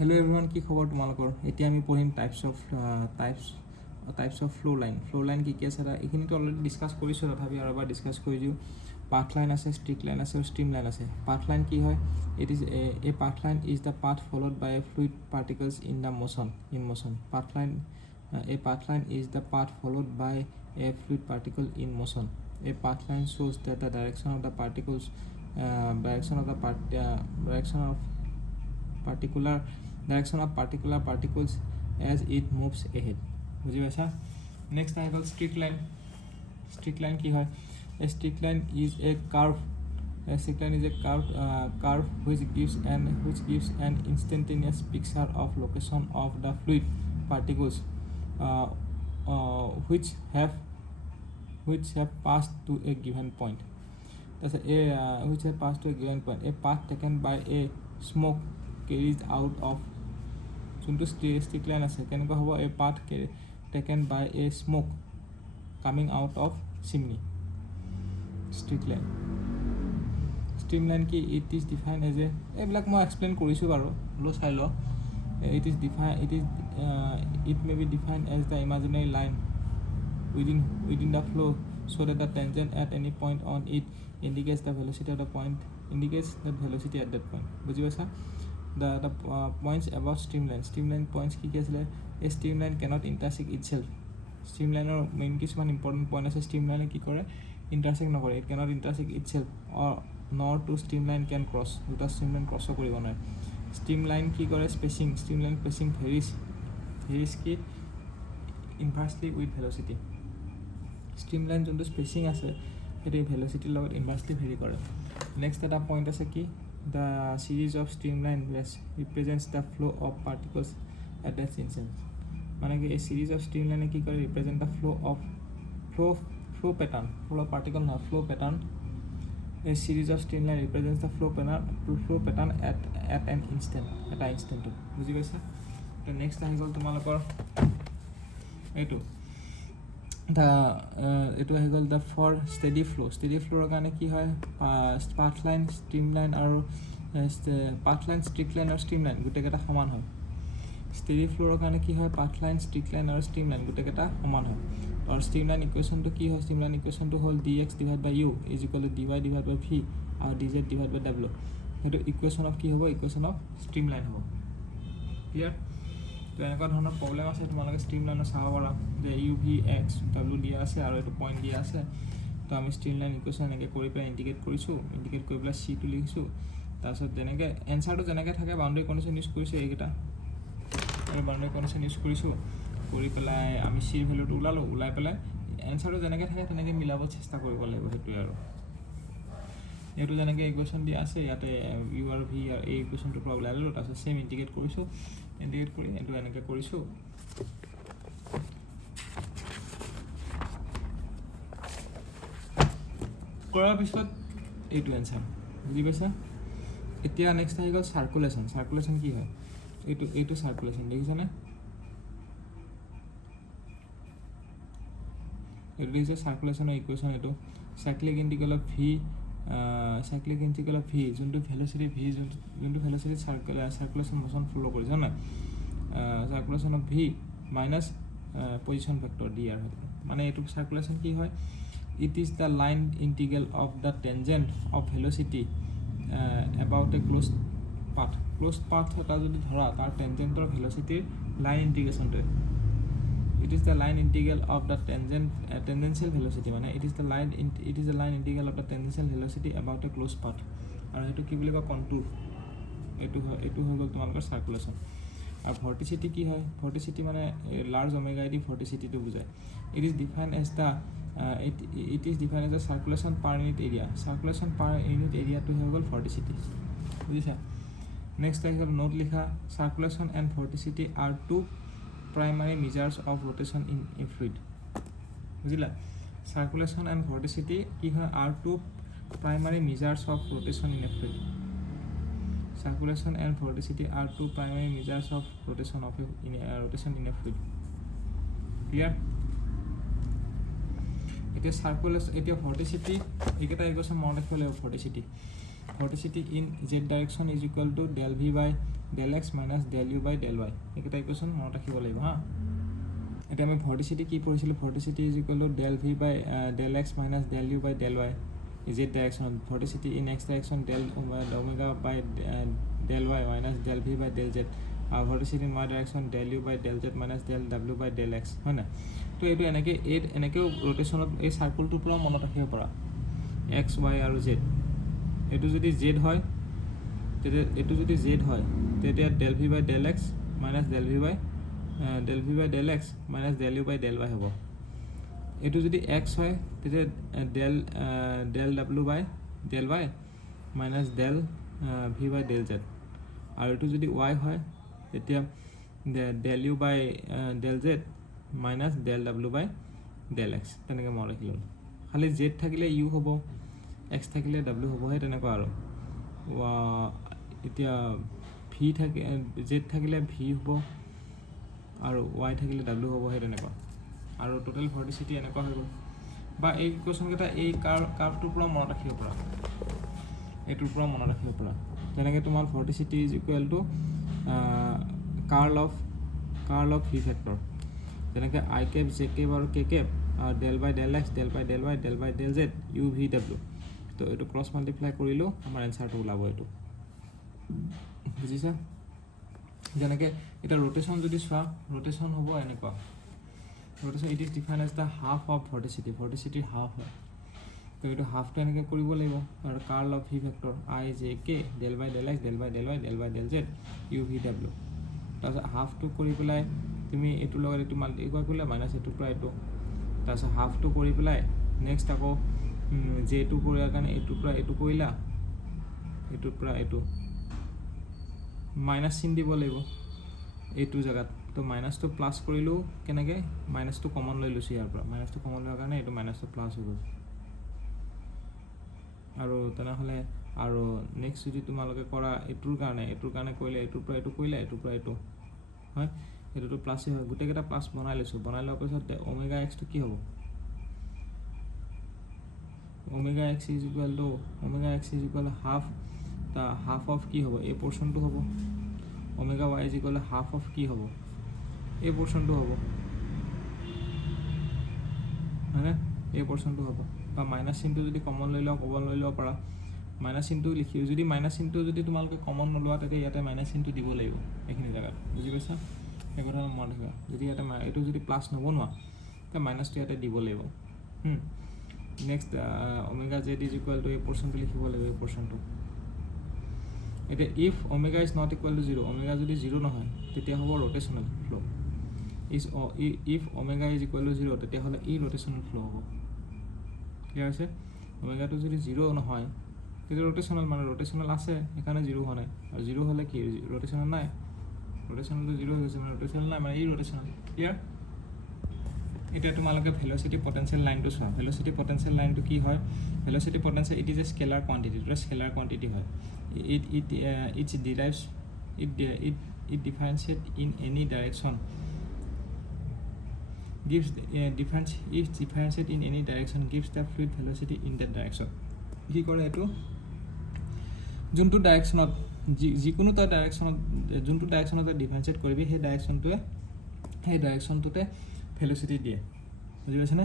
Hello everyone, কি খবৰ তোমালোকৰ? এতিয়া আমি পঢ়িম types of flow line. Flow line কি আছে এইখিনিতো অলৰেডি ডিছকাছ কৰিছোঁ, তথাপি আৰু এবাৰ ডিছকাছ কৰি দিওঁ। পাথ লাইন আছে, ষ্ট্ৰিক লাইন আছে আৰু ষ্ট্ৰীম লাইন আছে। পাথ লাইন কি হয়? It is a path line is the path followed by a fluid particles in motion. A path line is the path followed by a fluid particle in motion. A path line shows that the direction of particular particles as it moves ahead. বুজি পাইছা? Next আহি গ'ল strict line. Strict line কি হয়? A strict line is a curve. Curve which gives an instantaneous picture of location of the fluid particles which have passed to a given point. Which have passed to a given point. A path taken by a smoke carried out of যোনটো strict line আছে কেনেকুৱা হ'ব? A path taken by a smoke coming out of chimney. Streak line. Streamline কি? It is define as a, এইবিলাক মই explain কৰিছোঁ বাৰু, হ'লেও চাই ল। It may be defined as the imaginary line within the flow so that the tangent at any point on it indicates the velocity at that point. বুজি পাইছা? The points about streamline points কি আছিলে? A streamline cannot intersect itself. Streamlineৰ main কিছুমান important point আছে। streamline কি কৰে? intersect নকৰে। It cannot intersect itself or nor two streamline can cross. দুটা streamline cross কৰিব নোৱাৰে। streamline কি কৰে? streamline spacing varies কি inversely with velocity. streamline যোনটো spacing আছে সেইটো velocity লগত inversely vary কৰে। next এটা point আছে কি? The series of streamline represents the flow of particles at that instant. মানে কি এই series of streamline কি কৰে? represent the flow pattern. flow pattern. A series of streamline represents the flow pattern at an instant. বুজি পাইছা? তো next আহি গ'ল তোমালোকৰ এইটো আহি গ'ল দ্য ফৰ ষ্টেডি ফ্ল'ৰ কাৰণে কি হয়? পাথ লাইন, ষ্ট্ৰীম লাইন আৰু ষ্ট্ৰিক লাইন আৰু ষ্ট্ৰীম লাইন গোটেইকেইটা সমান হয়। ষ্টেডি ফ্ল'ৰৰ কাৰণে কি হয়? পাথ লাইন, ষ্ট্ৰিক লাইন আৰু ষ্ট্ৰীম লাইন গোটেইকেইটা সমান হয়। আৰু ষ্ট্ৰীম লাইন ইকুৱেশ্যনটো কি হয়? ষ্ট্ৰীম লাইন ইকুৱেশ্যনটো হ'ল dx divide by u is equal to dy divide by v আৰু dz ডিভাইড বাই w। সেইটো ইকুৱেশ্যন অফ কি হ'ব? ইকুৱেশ্যন অফ ষ্ট্ৰীম লাইন হ'ব। ক্লিয়াৰ? তো এনেকুৱা ধৰণৰ প্ৰব্লেম আছে, তোমালোকে ষ্ট্ৰীম লাইনত চাব পাৰা যে ইউ ভি এক্স ডাব্লিউ দিয়া আছে আৰু এইটো পইণ্ট দিয়া আছে। তো আমি ষ্ট্ৰীম লাইন ইকুৱেশ্যন এনেকৈ কৰি পেলাই ইণ্ডিকেট কৰি পেলাই চিটো লিখিছোঁ। তাৰপিছত যেনেকৈ এনচাৰটো যেনেকৈ থাকে বাউণ্ডেৰী কণ্ডিশ্যন ইউজ কৰিছোঁ, এইকেইটা বাউণ্ডেৰী কণ্ডিশ্যন ইউজ কৰিছোঁ, কৰি পেলাই আমি চিৰ ভেলুটো ওলাই পেলাই এনচাৰটো যেনেকৈ থাকে তেনেকৈ মিলাব চেষ্টা কৰিব লাগিব। সেইটোৱে আৰু এইটো যেনেকৈ ইকুৱেশ্যন দিয়া আছে ইয়াতে ইউ আৰু ভি আৰু এই ইকুৱেশ্যনটোৰ পৰা ওলাই ল'লোঁ। তাৰপিছত ছেম ইণ্ডিকেট কৰি এইটো এনেকৈ কৰিছোঁ। কৰাৰ পিছত এইটো এনচাৰ। বুজি পাইছা? এতিয়া নেক্সট আহি গ'ল চাৰ্কুলেশ্যন কি হয়? এইটো চাৰ্কুলেশ্যন দেখিছানে? এইটো দেখিছে চাৰ্কুলেশ্যনৰ ইকুৱেশ্যন। এইটো চাইক্লিক ইণ্টিগ্ৰেল অফ ভি যোনটো ভেলচিটি চাৰ্কুলেশ্যন মোশ্যন ফ'ল' কৰিছে নাই? Circulation of V minus position vector D R. মানে এইটো চাৰ্কুলেশ্যন কি হয়? It is the line integral of the tangent of velocity about a close path এটা যদি ধৰা তাৰ টেনজেণ্টৰ ভেলচিটিৰ লাইন ইণ্টিগ্ৰেশ্যনটোৱে। It is the line integral of the tangential velocity. মানে it is the line integral of the tangential velocity about a closed path. আৰু সেইটো কি বুলি কয়? কণ্টুৰ। এইটো হৈ গ'ল তোমালোকৰ চাৰ্কুলেশ্যন। আৰু ভৰ্টিচিটি কি হয়? ভৰ্টিচিটি মানে লাৰ্জ ওমেগা দি ভৰ্টিচিটিটো বুজায়। It is defined as the circulation per unit area. Circulation per unit area-টো হৈ গ'ল ভৰ্টিচিটি। বুজিছা? নেক্সট আহি গ'ল নোট লিখা। Circulation and vorticity are two primary measures of rotation in a fluid. বুজিলা? Circulation and vorticity কি হয়? are two primary measures of rotation in a fluid. Circulation and vorticity are two primary measures of rotation in a fluid. Clear? এতিয়া সার্কুলাস এতিয়া ভৰ্টিচিটি এইকেইটা equation মনত ৰাখিব লাগিব। ভৰ্টিচিটি vorticity in z direction is equal to del v by del x minus del u by del y এইকেইটা equation মনত ৰাখিব লাগিব হা এটা আমি vorticity কি পঢ়িছিলোঁ vorticity is equal to del v by del x minus del u by del y z direction vorticity in x direction del omega by del y minus del v by del z আৰু vorticity in y direction del u by del z minus del w by del x হয় না তো এইটো এনেকেও ৰোটেশ্যনত এই চাৰ্কুলটোৰ পৰা মনত ৰাখিব পৰা x y আৰু z এইটো যদি z হয় তেতিয়া এইটো যদি z হয় তেতিয়া del v by del x minus del v by del x minus del u by del y হ'ব এইটো যদি x হয় তেতিয়া del w by del y minus del v by del z আৰু এইটো যদি y হয় তেতিয়া del u by del z minus del w by del x তেনেকৈ মনত ৰাখিলোঁ খালি z থাকিলে u হ'ব x থাকিলে w হ'ব সেই তেনেকুৱা আৰু এতিয়া v থাকে z থাকিলে v হ'ব আৰু y থাকিলে w হ'ব সেই তেনেকুৱা আৰু টোটেল vorticity এনেকুৱা হৈ গ'ল বা এই কোৱেশ্যনকেইটা এই কাৰ্ভটোৰ পৰা মনত ৰাখিব পৰা এইটোৰ পৰা মনত ৰাখিব পৰা যেনেকৈ তোমাৰ vorticity is equal to curl of v vector যেনেকৈ i cap j cap আৰু k cap del by del x del by del y del by del z u v w তো এইটো ক্ৰছ মাল্টিপ্লাই কৰিলেও আমাৰ এনচাৰটো ওলাব এইটো বুজিছা যেনেকৈ এটা ৰোটেশ্যন যদি চোৱা ৰোটেশ্যন হ'ব এনেকুৱা rotation it is define as the half of vorticity half হয় তো এইটো হাফটো এনেকৈ কৰিব লাগিব আৰু curl of v vector i j k del by del x del by del y del by del z u v w তাৰপিছত হাফটো কৰি পেলাই তুমি এইটোৰ লগত এইটো মাল্টিপ্লাই কৰিলে মাইনাছ এইটোৰ পৰা এইটো তাৰপিছত হাফটো কৰি পেলাই নেক্সট আকৌ জেটো কৰাৰ কাৰণে এইটোৰ পৰা এইটো কৰিলা এইটোৰ পৰা এইটো মাইনাছ চিন দিব লাগিব এইটো জেগাত তো মাইনাছটো প্লাছ কৰিলেও কেনেকৈ মাইনাছটো কমন লৈ লৈছোঁ ইয়াৰ পৰা মাইনাছটো কমন লোৱাৰ কাৰণে এইটো মাইনাছটো প্লাছ হৈ গ'ল আৰু তেনেহ'লে আৰু নেক্সট যদি তোমালোকে কৰা এইটোৰ কাৰণে কৰিলে এইটোৰ পৰা এইটো কৰিলে এইটোৰ পৰা এইটো হয় এইটোতো প্লাছেই হয় গোটেইকেইটা প্লাছ বনাই লৈছোঁ বনাই লোৱাৰ পিছত ওমেগা এক্সটো কি হ'ব omega x is equal to half of কি হ'ব এই পৰ্চনটো হ'ব omega Y is equal to half of কি হ'ব এই পৰ্চনটো হ'ব হয়নে এই পৰ্চনটো হ'ব বা মাইনাছ চিনটো যদি কমন লৈ ল'ব পাৰা মাইনাছ চিনটো লিখি যদি মাইনাছ চিনটো যদি তোমালোকে কমন নোলোৱা তেতিয়া ইয়াতে মাইনাছ চিনটো দিব লাগিব এইখিনি জেগাত বুজি পাইছা এই কথা মনত ৰাখিবা যদি ইয়াতে এইটো যদি প্লাছ নবনোৱা তেতিয়া মাইনাছটো ইয়াতে দিব লাগিব next omega Z is equal two এই পৰ্চনটো লিখিব লাগিব এই পৰ্চনটো এতিয়া if omega is not equal to 0 omega যদি 0 নহয় তেতিয়া হ'ব ৰোটেশ্যনেল ফ্ল' if omega is equal two 0 তেতিয়াহ'লে ই ৰোটেশ্যনেল ফ্ল' হ'ব ক্লিয়াৰ হৈছে ওমেগাটো যদি 0 নহয় তেতিয়া ৰোটেশ্যনেল মানে ৰোটেশ্যনেল আছে সেইকাৰণে 0 হোৱা নাই আৰু 0 হ'লে কি ৰোটেশ্যনেল নাই ৰোটেশ্যনেলটো 0 হৈ গৈছে মানে ৰোটেশ্যনেল নাই মানে ই ৰোটেশ্যনেল ক্লিয়াৰ এতিয়া তোমালোকে ভেল'চিটি পটেনচিয়েল লাইনটো চোৱা ভেল'চিটি পটেনচিয়েল লাইনটো কি হয় velocity potential it is a scalar quantity এটা স্কেলাৰ কোৱান্টিটি হয় it differentiate in any direction gives differentiate in any direction gives the fluid velocity in that direction কি কৰে এইটো যোনটো ডাইৰেকশ্যনত যিকোনো এটা ডাইৰেকশ্যনত যোনটো ডাইৰেকশ্যনতে ডিফাৰেঞ্চিয়েট কৰিবি সেই ডাইৰেকশ্যনটোতে ভেল'চিটি দিয়ে বুজি পাইছেনে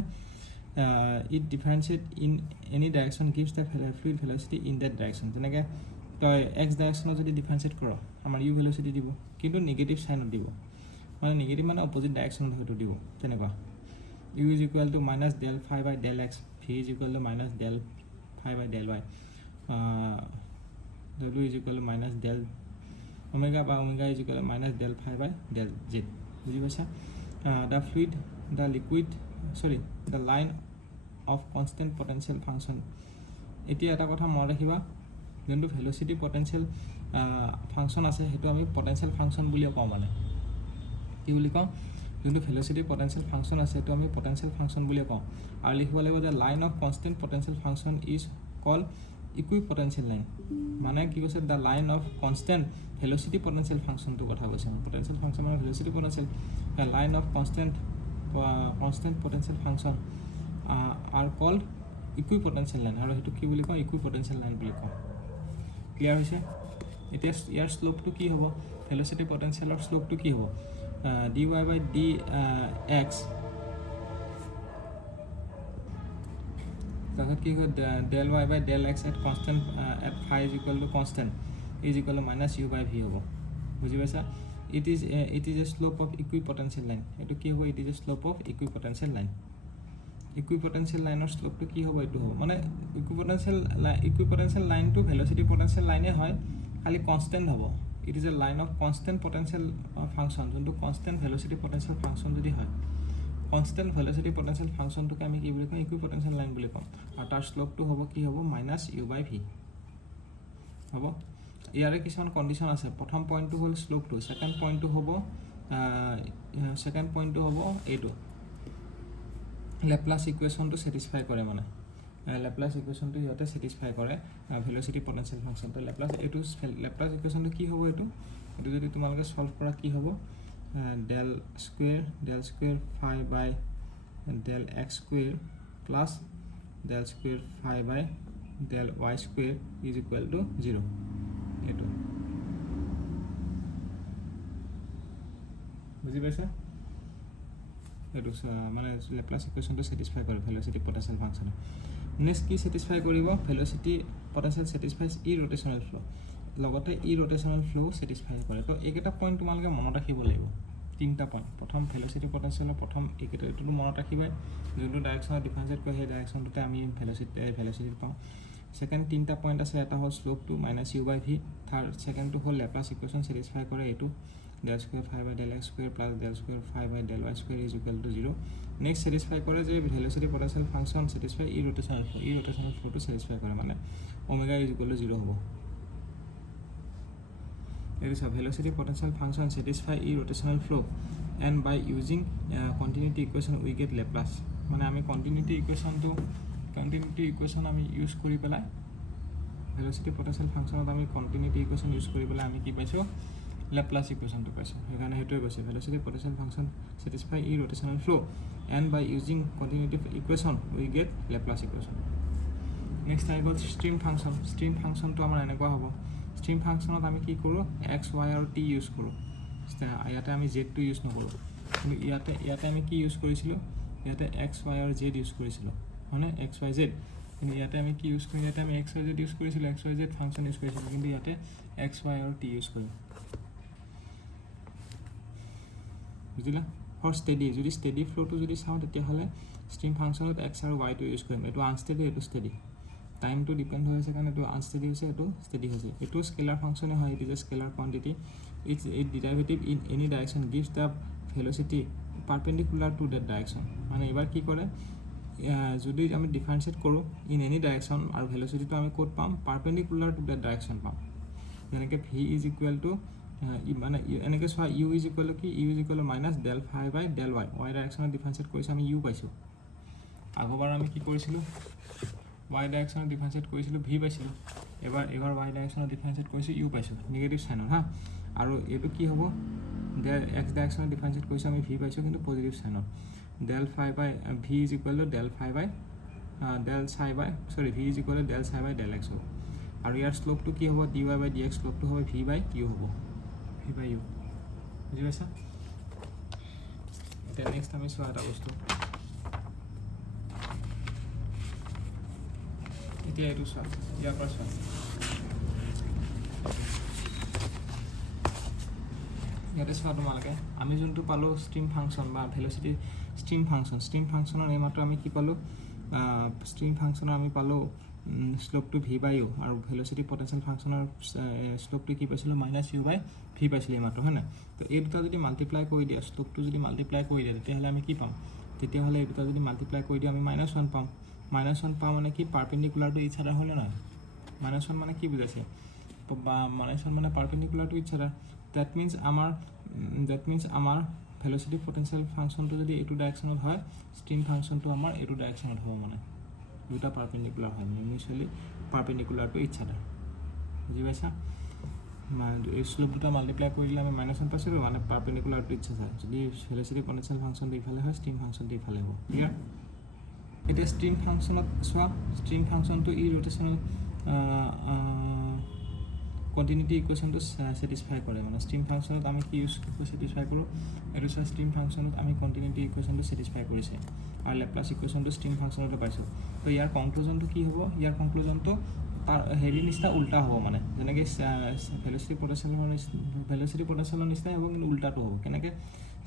it differentiate in any direction gives the fluid velocity in that direction যেনেকৈ তই এক্স ডাইৰেকশ্যনত যদি ডিফাৰেঞ্চিয়েট কৰ আমাৰ ইউ ভেল'চিটি দিব কিন্তু নিগেটিভ চাইনত দিব মানে নিগেটিভ মানে অপজিট ডাইৰেকশ্যনত হয়তো দিব তেনেকুৱা U is equal to minus del phi by del X V is equal to minus del phi by del Y W is equal to minus del omega বা omega is equal to minus del phi by del Z বুজি পাইছা the line of constant potential function এতিয়া এটা কথা মনত ৰাখিবা যোনটো velocity potential function আছে সেইটো আমি পটেনচিয়েল ফাংচন বুলিও কওঁ মানে কি বুলি কওঁ যোনটো ভেল'চিটি পটেনচিয়েল ফাংচন আছে সেইটো আমি পটেনচিয়েল ফাংচন বুলিও কওঁ আৰু লিখিব লাগিব যে line of constant potential function is call equipotential line মানে কি কৈছে the line of constant velocity potential ফাংচনটোৰ কথা কৈছে পটেনচিয়েল ফাংচন মানে velocity potential line of constant potential function are called equipotential line আৰু সেইটো কি বুলি কওঁ ইকুইপটেনচিয়েল লাইন বুলি কওঁ ক্লিয়াৰ হৈছে এতিয়া ইয়াৰ শ্লোপটো কি হ'ব ভেলোচিটি পটেনচিয়েলৰ শ্লোপটো কি হ'ব dy by dx তাৰপিছত কি হ'ব del y by del x at constant at phi is equal to constant is equal to minus u by v হ'ব বুজি পাইছা it is a slope of equipotential line এটো কি হ'ব it is a slope of equipotential line equipotential লাইনৰ শ্লোপটো কি হ'ব এটো হ'ব মানে equipotential লাইনটো velocity potential লাইনে হয় খালি কনস্ট্যান্ট হ'ব it is a line of constant potential function যোনটো constant velocity potential function যদি হয় constant velocity potential function টোকে আমি কি বুলি কম equipotential line বুলি কম আৰু তাৰ শ্লোপটো হ'ব কি হ'ব -u/v হ'ব ইয়াৰে কিছুমান কন্ডিশন আছে প্ৰথম পইণ্টটো হ'ল শ্লোপটো সেকেন্ড পইণ্টটো হ'ব এইটো ল্যাপ্লাস ইকুয়েশনটো স্যাটিসফাই কৰে মানে ল্যাপ্লাস ইকুয়েশনটো ইয়াতে স্যাটিসফাই কৰে ভেলোসিটি পটেনশিয়াল ফাংশনটো ল্যাপ্লাস ইকুয়েশনটো কি হ'ব এটো যদি তোমালোকে সলভ কৰা কি হ'ব del square phi by del x square plus del square phi by del y square is equal to 0 এটো বুজি পাইছা এটো মানে ল্যাপ্লাস ইকুয়েশনটো স্যাটিসফাই কৰে ভেলোসিটি পটেনশিয়াল ফাংশন নেক্সট কি স্যাটিসফাই কৰিব ভেলোসিটি পটেনশিয়াল স্যাটিসফাইজ ইৰোটেশনাল ফ্লো লগতে ইৰোটেশনাল ফ্লো স্যাটিসফাই কৰে তো এইকেটা পইণ্ট তোমালোকে মনত ৰাখিব লাগিব তিনটা পইণ্ট প্ৰথম ভেলোসিটি পটেনশিয়ালৰ প্ৰথম এইকেটা এটো মনত ৰাখিবা যোনটো ডাইৰেকশনত ডিফাৰেন্সিয়েট কৰে সেই ডাইৰেকশনটোতে আমি ভেলোসিটি পাওঁ সেকেন্ড তিনটা পইণ্ট আছে এটা হ'ল স্লোপ টু -u/v থাৰ্ড সেকেন্ডটো হ'ল ল্যাপ্লাস ইকুয়েশন স্যাটিসফাই কৰে এটো del square phi by del x square plus del square phi by del y square is equal to 0 next satisfy করে যে velocity potential function satisfy rotational flow to satisfy করে মানে omega is equal to 0 হবে it is a velocity potential function satisfy rotational flow and by using continuity equation we get Laplace মানে আমি continuity equation আমি use কৰি পেলাই velocity potential function আমি continuity equation use কৰি পেলাই আমি কি পাইছো Laplace equation to পাইছো এখানে হেতুই কৈছে velocity potential function satisfy rotational flow and by using continuity equation we get Laplace equation next I got stream function to আমাৰ এনেকুৱা হ'ব stream function আমি কি কৰো x y আৰু t ইউজ কৰো ইয়াতে আমি z টো ইউজ নকৰো কিন্তু ইয়াতে আমি কি ইউজ কৰিছিলো ইয়াতে x y আৰু z ইউজ কৰিছিলো মানে x y z কিন্তু ইয়াতে আমি কি ইউজ কৰো ইয়াতে আমি x y z ইউজ কৰিছিলো x y z function use কৰিছিলো কিন্তু ইয়াতে x y আৰু t ইউজ কৰিম বুজিলা ফৰ স্টেডি যদি স্টেডি ফ্লোটো যদি চাও তেতিয়া হলে স্ট্ৰিম ফাংশনত x আৰু y টো ইউজ কৰিম এটো আনস্টেডি এটো স্টেডি টাইম টো ডিপেন্ড হৈ আছে কাৰণে এটো আনস্টেডি হৈছে এটো স্টেডি হৈছে এটো স্কেলাৰ ফাংশনে হয় it is a scalar quantity it's a derivative in any direction gives the velocity perpendicular to that direction মানে এবাৰ কি কৰে যদি আমি ডিফাৰেন্সিয়েট কৰো ইন এনি ডাইৰেকশন আৰু ভেলোসিটিটো আমি কোড পাম পারপেন্ডিকুলার টু দ্যাট ডাইরেকশন পাম যেনেকৈ v is equal to মানে এনেকৈ সোয়া u is equal to কি u is equal to minus del phi by del y y ডাইরেকশনত ডিফারেন্সিয়েট কৰিছে আমি u পাইছো আগৰবাৰ আমি কি কৰিছিলো y ডাইৰেকশনত ডিফাৰেন্সিয়েট কৰিছিলো v পাইছিলো এবাৰ y ডাইৰেকশনত ডিফাৰেন্সিয়েট কৰিছো u পাইছো নেগেটিভ সাইনৰ হা আৰু এটো কি হ'ব del x ডাইৰেকশনত ডিফাৰেন্সিয়েট কৰিছো আমি v পাইছো কিন্তু positive সাইনৰ del phi by v is equal to del phi by del psi by sorry v is equal to del psi by del x হ'ব আৰু ইয়াৰ শ্লোপটো কি হ'ব dy by dx শ্লোপটো হ'ব v by u হ'ব v by u বুজি পাইছা এটা next আমি সোয়া এটা বস্তু এতিয়া এটো সোয়া ইয়াৰ পৰা সোয়া ইয়াতে সোয়া তোমালোকে আমি যোনটো পালো স্ট্ৰিম ফাংশন বা ভেলোসিটি স্ট্ৰিম ফাংশনৰ এই মাত্ৰ আমি কি পালো স্ট্ৰিম ফাংশনৰ আমি পালো slope to v by u আৰু ভেলোসিটি পটেনশিয়াল ফাংশনৰ স্লোপটো কি পাইছিলো -u by v পাইছিলো মাত্ৰ হয় না তো এই দুটা যদি মাল্টিপ্লাই কৰি দিয়া স্লোপটো যদি মাল্টিপ্লাই কৰি দিয়া তেতিয়াহলে আমি কি পাম তেতিয়াহলে এই দুটা যদি মাল্টিপ্লাই কৰি দিয়া আমি -1 পাম -1 পাম মানে কি পারপেন্ডিকুলার টু ইচ আদার হলে না -1 মানে কি বুঝাইছে বা -1 মানে perpendicular to each other that means আমাৰ ভেলোসিটি পটেনশিয়াল ফাংশনটো যদি এটো ডাইৰেকশনত হয় স্ট্ৰিম ফাংশনটো আমাৰ এটো ডাইৰেকশনত হ'ব মানে দুটা পাৰপেন্ডিকুলাৰ হয় মিউচুয়ালি পাৰপেন্ডিকুলাৰ টু ইচ আদাৰ বুঝি পাইছা এই স্লোপ দুটা মাল্টিপ্লাই কৰি দিলে আমি -1 পাইছিলো মানে পারপেন্ডিকুলার টু ইচ আদার যদি ভেলোসিটি পটেনশিয়াল ফাংশনটো ইফালে হয় স্ট্রিম ফাংশনটো ইফালে হ'ব ক্লিয়ার এটা স্ট্রিম ফাংশনত সোয়া স্ট্রিম ফাংশনটো ই রোটেশনাল কণ্টিনিউটি ইকুৱেশ্যনটো ছেটিছফাই কৰে মানে ষ্ট্ৰীম ফাংচনত আমি কি ইউজ ছেটিছফাই কৰোঁ এইটো চাই ষ্ট্ৰীম ফাংচনত আমি কণ্টিনিউটি ইকুৱেশ্যনটো ছেটিছফাই কৰিছে আৰু লেপ্লাছ ইকুৱেশ্যনটো ষ্ট্ৰীম ফাংচনতে পাইছোঁ তো ইয়াৰ কনক্লুজনটো কি হ'ব ইয়াৰ কনক্লুজনটো তাৰ হেৰি নিচিনা উল্টা হ'ব মানে যেনেকৈ ভেল'চিটি পটেনচিয়েলৰ নিচিনাই হ'ব কিন্তু উল্টাটো হ'ব কেনেকৈ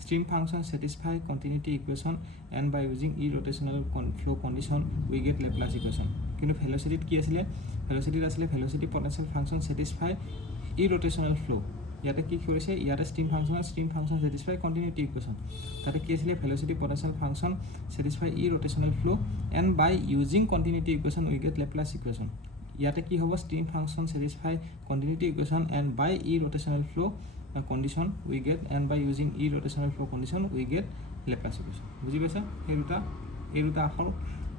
stream function satisfy continuity equation and by using irrotational flow' condition we get Laplace equation কিন্তু ভেল'চিটিত কি আছিলে velocity potential function satisfy irrotational flow' ইয়াতে কি কৰিছে ইয়াতে stream function satisfy continuity equation তাতে কি আছিলে velocity potential function satisfy irrotational flow' and by using continuity equation we get Laplace equation ইয়াতে কি হ'ব stream function satisfy continuity equation and by E ৰ'টেশ্যনেল flow' condition we get and by using irrotational flow' condition we get Laplace equation বুজি পাইছা এই দুটা আখৰ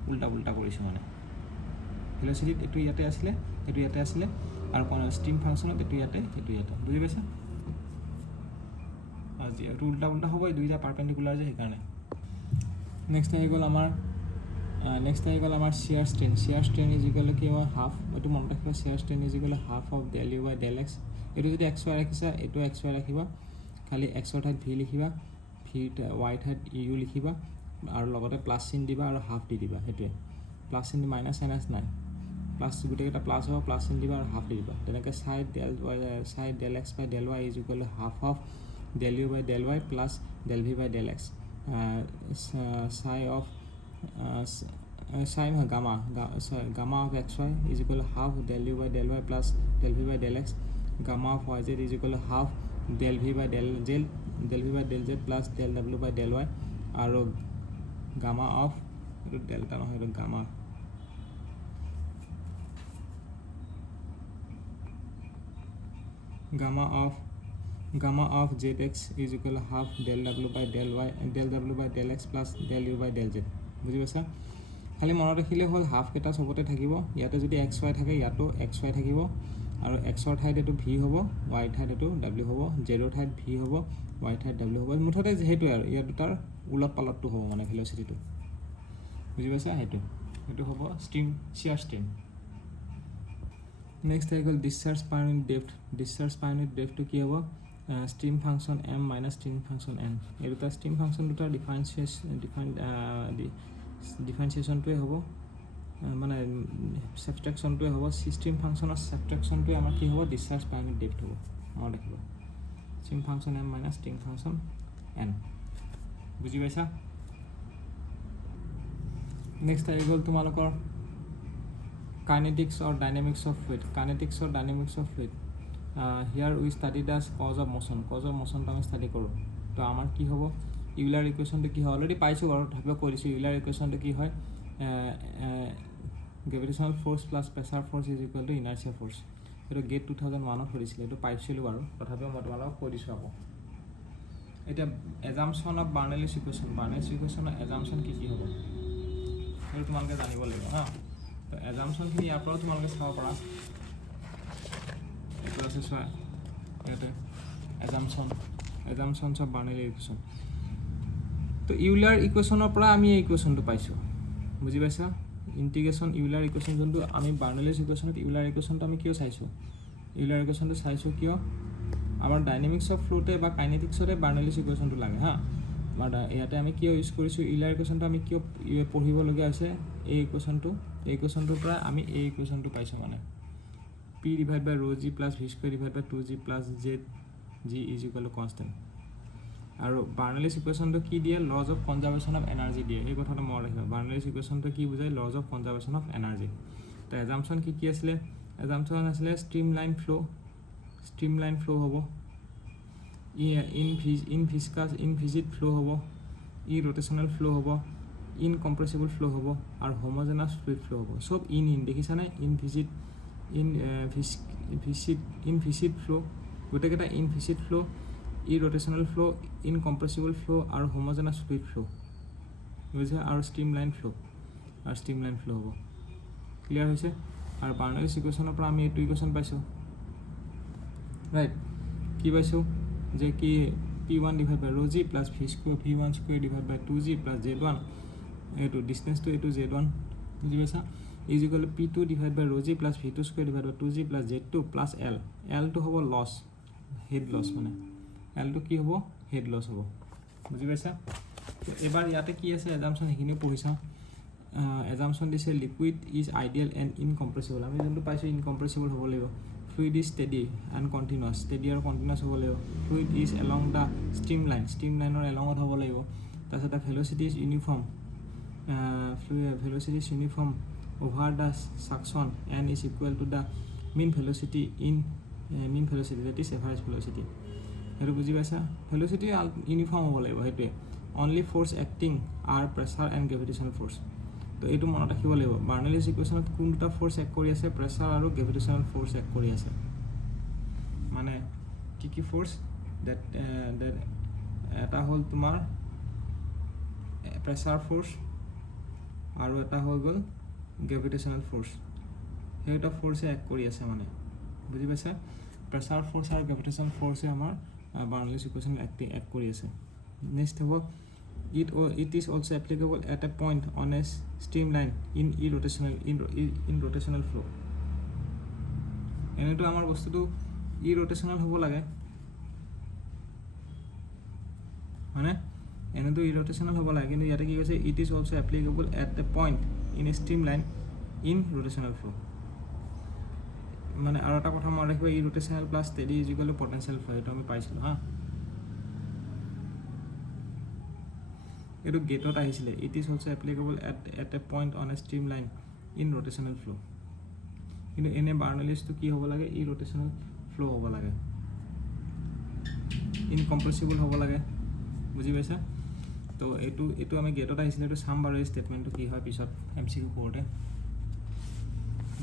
উল্টা কৰিছোঁ মানে ভেল'চিটিত এইটো ইয়াতে আছিলে আৰু ষ্ট্ৰীম ফাংচনত এইটো ইয়াতে বুজি পাইছা আজি এইটো উল্টা হ'ব এই দুইটা পাৰপেণ্ডিকুলাৰ যে সেইকাৰণে নেক্সট আহি গ'ল আমাৰ শ্বিয়াৰ ষ্ট্ৰেইন ইজ ইকুৱেল কি হয় হাফ এইটো মনত ৰাখিবা shear strain is equal half of del U by del X এইটো যদি এক্স ৱাই ৰাখিছা এইটো এক্স ৱাই ৰাখিবা খালি এক্সৰ ঠাইত ভি লিখিবা ৱাই ঠাইত ইউ লিখিবা আৰু লগতে প্লাছ চিন দিবা আৰু হাফ দি দিবা সেইটোৱে প্লাছ চিন দি মাইনাছ নাই প্লাছ গোটেইকেইটা প্লাছ হ'ব প্লাছ চিন দিবা আৰু হাফ দি দিবা তেনেকৈ চাই del x by del y is equal half of del U by del y plus del v by del x gamma of x y is equal half del U by del y plus del v by del x gamma of y z is equal half del v by del Z plus Dell W by del Y আৰু gamma of এইটো delta নহয় এইটো gamma of zx is equal to half del w by del y and del w by del x plus del u by del z বুজি পাইছা খালি মনত ৰাখিলে হ'ল হাফ কেইটা সবতে থাকিব ইয়াতে যদি এক্স ৱাই থাকে ইয়াতো এক্স ৱাই থাকিব আৰু এক্সৰ ঠাইত এইটো ভি হ'ব ৱাই ঠাইত এইটো ডাব্লিউ হ'ব জেডৰ ঠাইত ভি হ'ব ৱাই ঠাইত ডাব্লিউ হ'ব মুঠতে সেইটোৱে আৰু ইয়াত দুটাৰ উলট পালটটো হ'ব মানে ভেল'চিটিটো বুজি পাইছা সেইটো হ'ব শ্বিয়াৰ ষ্ট্ৰেইন নেক্সট আহি গ'ল ডিছচাৰ্জ পাৰ ইউনিট ডেপ্থটো কি হ'ব stream function M minus stream function N এই দুটা ষ্ট্ৰীম ফাংচন দুটাৰ ডিফাৰেঞ্চিয়েশ্যনটোৱে হ'ব মানে ছাবষ্ট্ৰেকশ্যনটোৱে হ'ব ষ্ট্ৰীম ফাংচনৰ ছাবষ্ট্ৰেকশ্যনটোৱে আমাৰ কি হ'ব ডিছচাৰ্জ পাৰ ইউনিট ডেপ্থ হ'ব মনত ৰাখিব stream function M minus stream function N বুজি পাইছা নেক্সট আহি গ'ল তোমালোকৰ kinetics or dynamics of fluid here we study the cause of motion to আমি study কৰোঁ তো আমাৰ কি হ'ব ইউলাৰ ইকুৱেশ্যনটো কি হয় অলৰেডি পাইছোঁ বাৰু তথাপিও কৰিছোঁ ইউলাৰ ইকুৱেশ্যনটো কি হয় gravitational force plus pressure force is equal two inertia force এইটো গেট 2001ত কৰিছিলে এইটো পাইছিলোঁ বাৰু তথাপিও মই তোমালোকক কৈ দিছোঁ আকৌ এতিয়া এজাম্পশ্যন অফ বাৰ্নেলিছ ইকুৱেশ্যনৰ এজাম্পশ্যন কি হ'ব সেইটো তোমালোকে জানিব লাগিব হা তো এজাম্পশ্যনখিনি ইয়াৰ পৰাও তোমালোকে চাব পাৰা এইটো আছে চোৱা ইয়াতে এজাম্পশ্যনছ অফ বাৰ্নেলি ইকুৱেশ্যন তো ইউলাৰ ইকুৱেশ্যনৰ পৰা আমি এই ইকুৱেশ্যনটো পাইছোঁ বুজি পাইছা ইণ্টিগ্ৰেশ্যন ইউলাৰ ইকুৱেশ্যন যোনটো আমি বাৰ্নেলিছ ইকুৱেশ্যনত ইউলাৰ ইকুৱেশ্যনটো আমি কিয় চাইছোঁ ইউলাৰ ইকুৱেশ্যনটো চাইছোঁ কিয় আমাৰ ডাইনেমিক্স অফ ফ্ল'তে বা কাইনেটিক্সতে বাৰ্নেলিছ ইকুৱেশ্যনটো লাগে হা আমাৰ ইয়াতে আমি কিয় ইউজ কৰিছোঁ ইউলাৰ ইকুৱেশ্যনটো আমি কিয় পঢ়িবলগীয়া হৈছে এই ইকুৱেশ্যনটোৰ পৰা আমি এই ইকুৱেশ্যনটো পাইছোঁ মানে P divide by rho g plus V square divide by 2g plus Z G is equal to constant আৰু বাৰ্নেলিছ ইকুৱেশ্যনটো কি দিয়ে laws of conservation of energy দিয়ে এই কথাটো মনত ৰাখিবা বাৰ্নেলিছ ইকুৱেশ্যনটো কি বুজায় laws of conservation of energy তো এজাম্পশ্যন কি আছিলে এজাম্পশ্যন আছিলে ষ্ট্ৰীম লাইন ফ্ল' হ'ব ইনভিজিট ফ্ল' হ'ব ই ৰ'টেশ্যনেল ফ্ল' হ'ব ইনকম্প্ৰেছিবল ফ্ল' হ'ব আৰু হোমোজেনাছ ফ্লুইড ফ্ল' হ'ব চব দেখিছানে ইনভিজিট ফ্ল' গোটেইকেইটা ইনভিজিট ফ্ল' ই ৰ'টেশ্যনেল ফ্ল' ইনকম্প্ৰেছিবল ফ্ল' আৰু হোমোজেনাছ ফ্লুইড ফ্ল' বুজিছে আৰু ষ্ট্ৰীম লাইন ফ্ল' হ'ব ক্লিয়াৰ হৈছে আৰু বাৰ্নেলিছ ইকুৱেশ্যনৰ পৰা আমি এইটো ইকুৱেশ্যন পাইছোঁ ৰাইট কি পাইছোঁ যে কি P1 divide by rho g plus V1 square divide by 2g plus Z1 এইটো ডিষ্টেঞ্চটো এইটো Z1 বুজি পাইছা is equal to P2 divide by rho g plus V2 square divide by 2g plus Z2 plus L Lটো হ'ব loss head loss মানে Lটো কি হ'ব হেড লছ হ'ব বুজি পাইছা এবাৰ ইয়াতে কি আছে এজাম্পশন সেইখিনি পঢ়ি চাওঁ এজাম্পশন দিছে লিকুইড ইজ আইডিয়েল এণ্ড ইনকম্প্ৰেছিবল আমি যোনটো পাইছো ইনকম্প্ৰেছিবল হ'ব লাগিব fluid is steady and continuous steady আৰু continuous হ'ব লাগিব fluid is along the streamline or along হ'ব লাগিব তাৰপিছত velocity is uniform velocity is uniform over the suction and is equal to the mean velocity that is average velocity হেতু বুজি পাইছা velocity uniform হ'ব লাগিব হেতুৱে only force acting are pressure and gravitational force তো এইটো মনত ৰাখিব লাগিব বাৰ্নলিছ ইকুৱেশ্যনত কোন দুটা ফোৰ্স এক কৰি আছে প্ৰেছাৰ আৰু গ্ৰেভিটেশনাল ফোৰ্স এক কৰি আছে মানে কি ফোৰ্স দ্যাট এটা হ'ল তোমাৰ প্ৰেছাৰ ফোৰ্স আৰু এটা হৈ গ'ল গ্ৰেভিটেশনাল ফোৰ্স সেইটা ফোৰ্সে এক কৰি আছে মানে বুজি পাইছা প্ৰেছাৰ ফোৰ্স আৰু গ্ৰেভিটেশনাল ফোৰ্সে আমাৰ বাৰ্নলিছ ইকুৱেশ্যন এক কৰি আছে নেক্সট হ'ব it is also applicable at a point on a streamline in rotational flow এনেটো আমাৰ বস্তুটো rotational হ'ব লাগে মানে এনেটো rotational হ'ব লাগে কিন্তু ইয়াতে কি কৈছে it is also applicable at a point in a streamline in rotational flow মানে আৰু এটা কথা মনত ৰাখিবা rotational plus steady is equal to potential flow এটা আমি পাইছিলো হা এটো গেটত আহিছিলে it is also applicable at a point on a streamline in rotational flow কিন্তু এনে বাৰ্নলিছ তো কি হ'ব লাগে rotational flow হ'ব লাগে ইনকম্প্ৰেছিবল হ'ব লাগে বুজি পাইছা তো এটো আমি গেটত আহিছিলে এটো সাম বাৰু ষ্টেটমেন্টটো কি হয় পিছত এমসিকিউ কোৰ্টে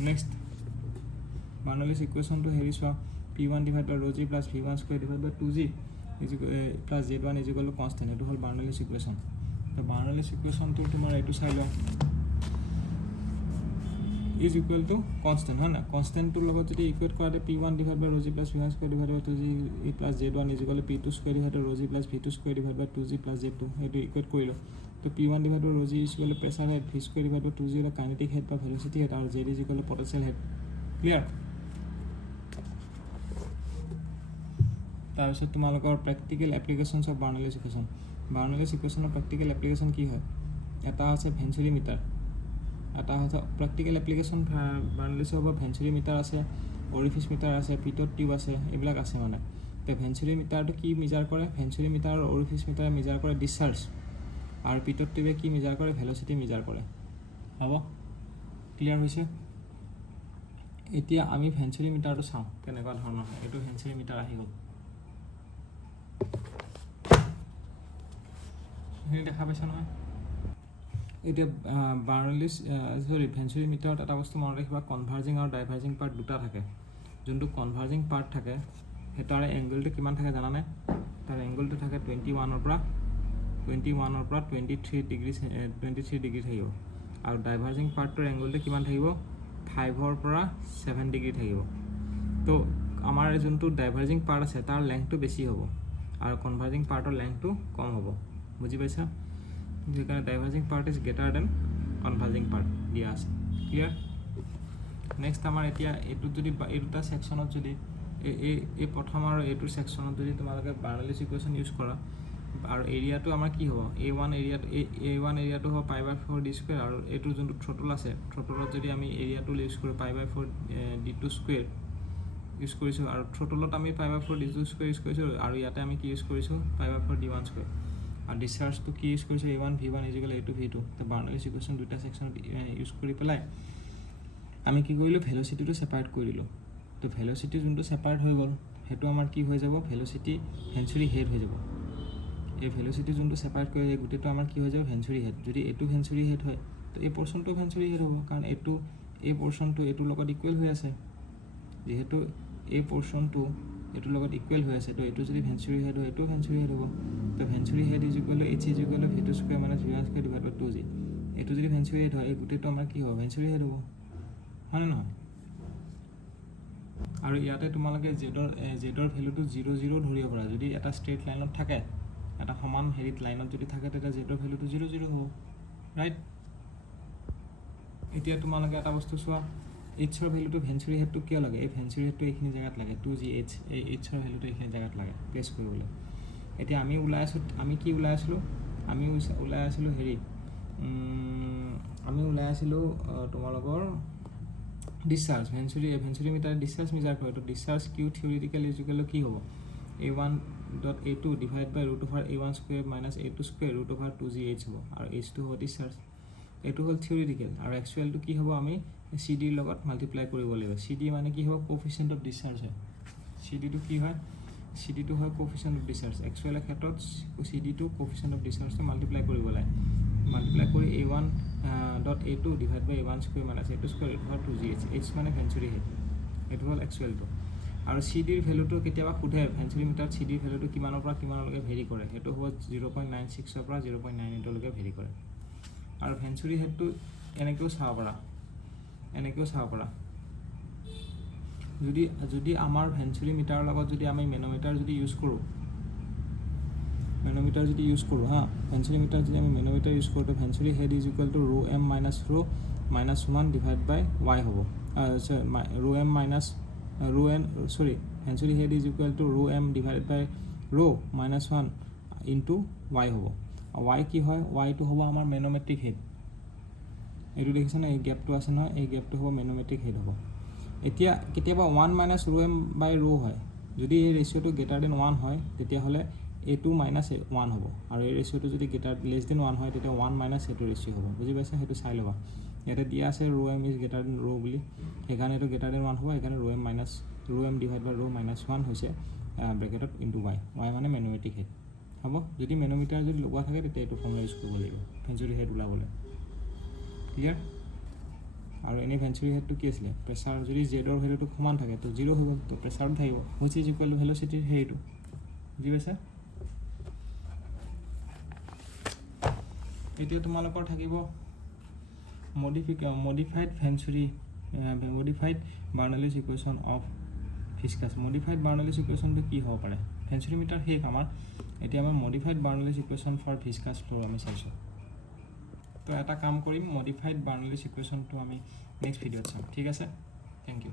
নেক্সট বাৰ্নলিছ ইকুৱেশ্যনটো হেৰি চোৱা p1 divide by rho g plus v1 square divide by 2g plus z1 is equal to constant এটো হ'ল বাৰ্নলিছ ইকুৱেশ্যন তো বাৰ্নলিছ ইকুৱেশ্যনটো তোমাৰ এইটো চাই লওঁ is equal to constant হয় না constant to লগত যদি ইকুৱেট কৰাতে p1 divide by rho g plus v1 square divide by 2g plus z1 is equal to p2 square divide by rho g plus v2 square divide by 2g plus z2 এটো equate কৰিলো তো p1 divide by rho g is equal to pressure head v square divide by 2g হল kinetic head বা velocity head আৰু z is equal to potential head clear তাৰপিছত তোমালোকৰ practical এপ্লিকেশনছ of বাৰ্নলিছ equation বাৰ্নলিছ ইকুৱেশ্যনৰ practical application কি হয় এটা আছে ভেঞ্চুৰি metre এটা হৈছে প্ৰেক্টিকেল এপ্লিকেশন বাৰ্নলিছ হ'ব ভেঞ্চুৰি মিটাৰ আছে অৰিফিছ মিটাৰ আছে পিটৰ টিউব আছে এইবিলাক আছে মানে তে ভেঞ্চুৰি মিটাৰটো কি মেজাৰ কৰে ভেঞ্চুৰি মিটাৰ আৰু অৰিফিছ মিটাৰে মেজাৰ কৰে ডিসচাৰ্জ আৰু পিটৰ টিউবে কি মেজাৰ কৰে ভেলোচিটি মেজাৰ কৰে হ'ব ক্লিয়াৰ হৈছে এতিয়া আমি ভেঞ্চুৰি মিটাৰটো চাওঁ কেনেকুৱা ধৰণৰ হয় এটো ভেঞ্চুৰি মিটাৰ আহি গ'ল হেৰি দেখা পাইছা নহয় এতিয়া বাৰ্নলিছ সৰি ভেঞ্চুৰি মিটাৰত এটা বস্তু মনত ৰাখিবা কনভাৰ্জিং আৰু ডাইভাৰ্জিং পাৰ্ট দুটা থাকে যোনটো কনভাৰ্জিং পাৰ্ট থাকে হেতাৰ এংগলটো কিমান থাকে জানানে তাৰ এংগলটো থাকে 21 ৰ পৰা 23 ডিগ্ৰী থাকিব আৰু ডাইভাৰ্জিং পাৰ্টৰ এংগলটো কিমান থাকিব 5 ৰ পৰা 7 ডিগ্ৰী থাকিব তো আমাৰ যোনটো ডাইভাৰ্জিং পাৰ্ট আছে তাৰ লেংথটো বেছি হ'ব আৰু কনভাৰ্জিং পাৰ্টৰ লেংথটো কম হ'ব বুজি পাইছা যেখানে diverging part is greater than converging part দিয়া আছে ক্লিয়াৰ নেক্সট আমাৰ এতিয়া এটো যদি এই দুটা সেকশনত যদি এই প্ৰথম আৰু এটো সেকশনত যদি তোমালোকে বাৰ্নলিছ ইকুৱেশ্যন ইউজ কৰা আৰু এৰিয়াটো আমাৰ কি হ'ব a1 এৰিয়াটো হ'ব π/4 d স্কয়াৰ আৰু এটো যোনটো থ্ৰটল আছে থ্ৰটলত যদি আমি এৰিয়াটো ইউজ কৰো π/4 d2 স্কয়াৰ ইউজ কৰিছো আৰু থ্ৰটলত আমি π/4 d2 স্কয়াৰ ইউজ কৰিছো আৰু ইয়াতে আমি কি ইউজ কৰিছো π/4 d1 স্কয়াৰ আৰ ডিসচাৰ্জ তো কি ইউজ কৰিছো a1 v1 a2 v2 তো বাৰ্নলিছ ইকুৱেশ্যন দুটা সেকশন ইউজ কৰি পেলাই আমি কি কৰিলো ভেলোচিটিটো সেপাৰেট কৰি দিলো তো ভেলোচিটি যোনটো সেপাৰেট হৈ গ'ল হেতু আমাৰ কি হৈ যাব ভেলোচিটি ভেঞ্চুৰি হেড হৈ যাব এই ভেলোচিটি যোনটো সেপাৰেট কৰি গুটেটো আমাৰ কি হৈ যাব ভেঞ্চুৰি হেড যদি এটো ভেঞ্চুৰি হেড হয় তো এই পোৰশনটো ভেঞ্চুৰি হেড হ'ব কাৰণ এটো এই পোৰশনটো এটোৰ লগত ইকুৱেল হৈ আছে যেহেতু এই পোৰশনটো এটোৰ লগত ইকুৱেল হৈ আছে তো এটো যদি ভেঞ্চুৰি হেড হয় এটো ভেঞ্চুৰি হেড হ'ব তো venturi head is equal to h is equal to v2 square minus v1 square divide by 2g এটো যদি ভেঞ্চুৰি হেড হয় এই গুটেটো আমাৰ কি হ'ব ভেঞ্চুৰি হেড হ'ব হয় না আৰু ইয়াতে তোমালোকে জেডৰ ভ্যালুটো 0 0 ধৰিব পাৰা যদি এটা ষ্ট্ৰেট লাইনত থাকে এটা সমান হেৰিত লাইনত যদি থাকে তেতিয়া জেডৰ ভ্যালুটো 0 0 হ'ব ৰাইট এতিয়া তোমালোকে এটা বস্তু চোৱা, এইচৰ ভেলুটো ভেঞ্চুৰী হেডটো কিয় লাগে? এই ভেঞ্চুৰী হেডটো এইখিনি জেগাত লাগে, 2GH, এই এইচৰ ভেলুটো এইখিনি জেগাত লাগে প্লেচ কৰিবলৈ। এতিয়া আমি ওলাই আছোঁ, আমি কি ওলাই আছিলোঁ? আমি ওলাই আছিলোঁ হেৰি, আমি ওলাই আছিলোঁ তোমালোকৰ ডিছচাৰ্জ, ভেঞ্চুৰী মিটাৰ ডিছচাৰ্জ মেজাৰ কৰে। তো ডিছচাৰ্জ কিউ থিয়ৰিটিকেল ইজুকেল কি হ'ব? A1.A2 ডিভাইড বাই √A1 square minus A2 square √2GH হ'ব, আৰু Hটো হ'ব ডিছচাৰ্জ। এইটো হ'ল থিয়ৰিটিকেল, আৰু এক্সুৱেলটো কি হ'ব? আমি CD লগত মাল্টিপ্লাই কৰিব লাগিব। CD মানে কি হ'ব? কোফিচিয়েণ্ট অফ ডিছচাৰ্জ হয়। CDটো কি হয়? CDটো হয় কোফিচিয়েণ্ট অফ ডিছচাৰ্জ। এক্সুৱেলৰ ক্ষেত্ৰত CDটো কোফিচিয়েণ্ট অফ ডিছচাৰ্জটো মাল্টিপ্লাই কৰিব লাগে। মাল্টিপ্লাই কৰি A1.A2 ডিভাইড বাই A1 square minus A2 square √2GH। H মানে ভেঞ্চুৰী হেড, এইটো হ'ল এক্সুৱেলটো। আৰু CDৰ ভেলুটো কেতিয়াবা সোধে, ভেঞ্চুৰী মিটাৰত CDৰ ভেলুটো কিমানৰ পৰা কিমানলৈকে ভেৰি কৰে? সেইটো হ'ব 0.96ৰ পৰা 0.98লৈকে ভেৰি কৰে। আৰু ভেঞ্চুৰী হেডটো এনেকৈও চাব পাৰা, এনেকৈও চাব পাৰা। যদি আমাৰ ভেঞ্চুৰী মিটাৰৰ লগত যদি আমি মেন'মিটাৰ যদি ইউজ কৰোঁ, হা, ভেঞ্চুৰী মিটাৰ যদি আমি মেন'মিটাৰ ইউজ কৰোঁ, তো venturi head is equal to ρm minus ρ-1 divide by y হ'ব। Venturi head is equal to ρm divide by ρ-1 into y হ'ব। y কি হয়? yটো হ'ব আমাৰ মেন'মেট্ৰিক হেড। এইটো দেখিছেনে? এই গেপটো আছে নহয়, এই গেপটো হ'ব মেন'মেট্ৰিক হেড হ'ব। এতিয়া কেতিয়াবা 1 মাইনাছ ρm বাই ρ হয়। যদি এই ৰেচিঅ'টো গ্ৰেটাৰ দেন 1 হয়, তেতিয়াহ'লে A2 মাইনাছ 1 হ'ব, আৰু এই ৰেচিঅ'টো যদি লেছ দেন 1 হয়, তেতিয়া 1 মাইনাছ এইটো ৰেচিঅ' হ'ব। বুজি পাইছা? সেইটো চাই ল'বা। ইয়াতে দিয়া আছে ρm ইজ গ্ৰেটাৰ দেন ρ বুলি, সেইকাৰণে এইটো গ্ৰেটাৰ দেন 1 হ'ব। সেইকাৰণে ρm ডিভাইড বাই ρ-1 হৈছে ব্ৰেকেটত ইনটু y মানে মেন'মেট্ৰিক হেড হ'ব। যদি মেন'মিটাৰ যদি লগোৱা থাকে, তেতিয়া এইটো ফৰ্মুলা ইউজ কৰিব লাগিব ভেঞ্চুৰী হেড ওলাবলৈ। ক্লিয়াৰ? আৰু এনেই ভেঞ্চুৰী হেডটো কি আছিলে? প্ৰেছাৰ যদি জেডৰ ভেলুটো সমান থাকে, তো 0 হৈ গ'ল, তো প্ৰেছাৰটো থাকিব, হুইচ ইজ ইকুৱেল টু ভেল'চিটিৰ হেৰিটো। বুজি পাইছা? এতিয়া তোমালোকৰ থাকিব মডিফাইড বাৰ্নৌলিছ ইকুৱেশ্যন অফ ভিস্কাছ। মডিফাইড বাৰ্নৌলিছ ইকুৱেশ্যনটো কি হ'ব পাৰে? ভেঞ্চুৰী মিটাৰ শেষ আমাৰ। এতিয়া আমাৰ মডিফাইড বাৰ্নৌলিছ ইকুৱেশ্যন ফৰ ভিস্কাছ ফ্ল'ৰ আমি চাইছোঁ। তো এটা কাম কৰিম, মডিফাইড বাৰ্নৌলিছ ইকুৱেশ্যনটো আমি নেক্সট ভিডিঅ'ত চাম। ঠিক আছে? Thank U.